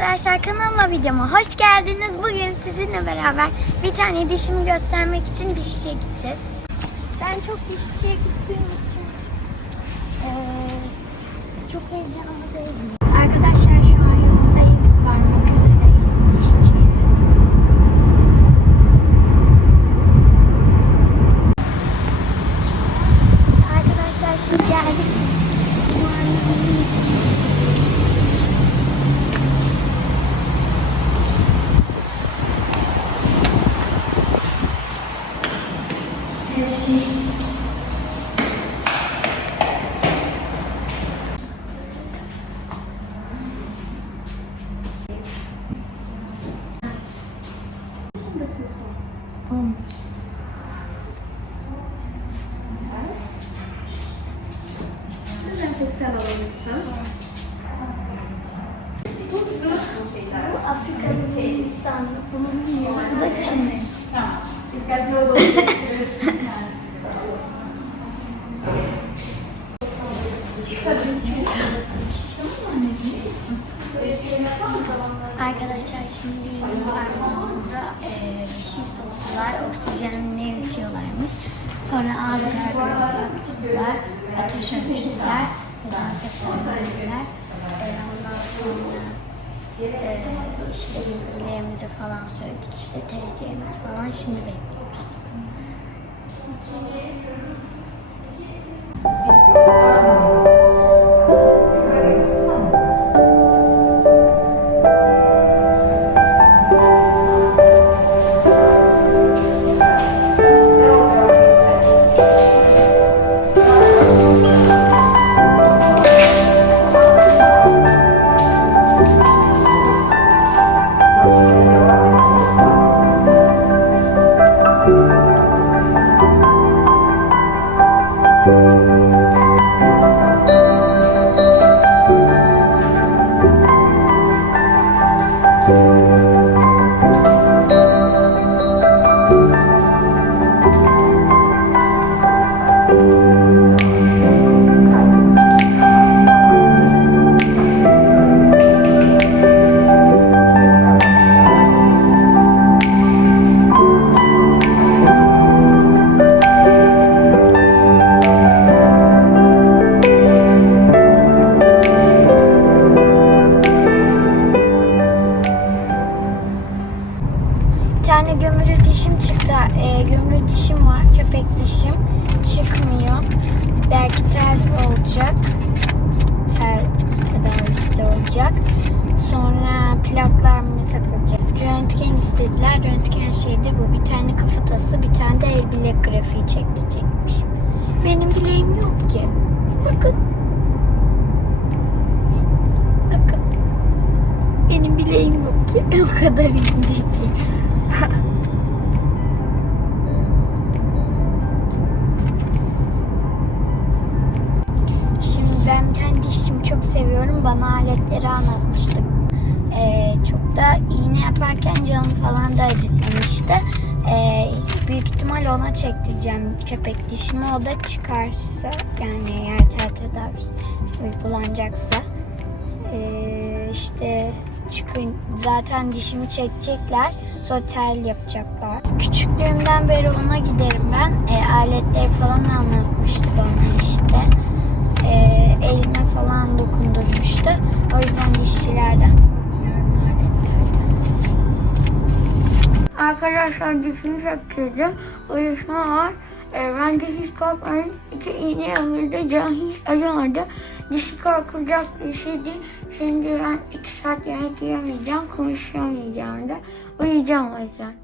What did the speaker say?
arkadaşlar kanalıma videoma hoş geldiniz. Bugün sizinle beraber bir tane dişimi göstermek için dişçiye gideceğiz. Ben çok dişçiye gittiğim için eee, çok heyecanlı değilim. Arkadaşlar şu an yoldayız. Varmak üzereyiz dişçiye. Arkadaşlar şimdi geldik. Muayenenin için. Bu Afrika'nın Hindistan'da. Bunun da Çin. Dikkatli olun. Arkadaşlar şimdi parmağımıza e, bir şey soktular. Oksijenle içiyorlarmış. Sonra göğsü yaptılar. Ateş ölçtüler. Mesafe verdiler. E, ondan sonra e, işte bilgilerimizi falan söyledik. İşte TC'miz falan. Şimdi bekliyoruz. Tedavisi olacak. Sonra plaklar mı takılacak? Röntgen istediler. Röntgen şeyde bu. Bir tane kafatası, bir tane de el bilek grafiği çekilecekmiş. Benim bileğim yok ki. Bakın. Bakın. Benim bileğim yok ki. O kadar ince ki. seviyorum. Bana aletleri anlatmıştı. Ee, çok da iğne yaparken canım falan da acıtmamıştı. Ee, büyük ihtimal ona çektireceğim köpek dişimi. O da çıkarsa yani eğer tel uygulanacaksa ee, işte çıkın zaten dişimi çekecekler. Sonra yapacaklar. Küçüklüğümden beri ona giderim ben. Ee, aletleri falan anlatmıştı bana işte Arkadaşlar dişimi çektirdim. Uyuşma var. E, bence hiç korkmayın. İki iğne yapıldı. Can hiç acımadı. Dişi korkulacak bir şey değil. Şimdi ben iki saat yemek yemeyeceğim. Konuşamayacağım da. Uyuyacağım o yüzden.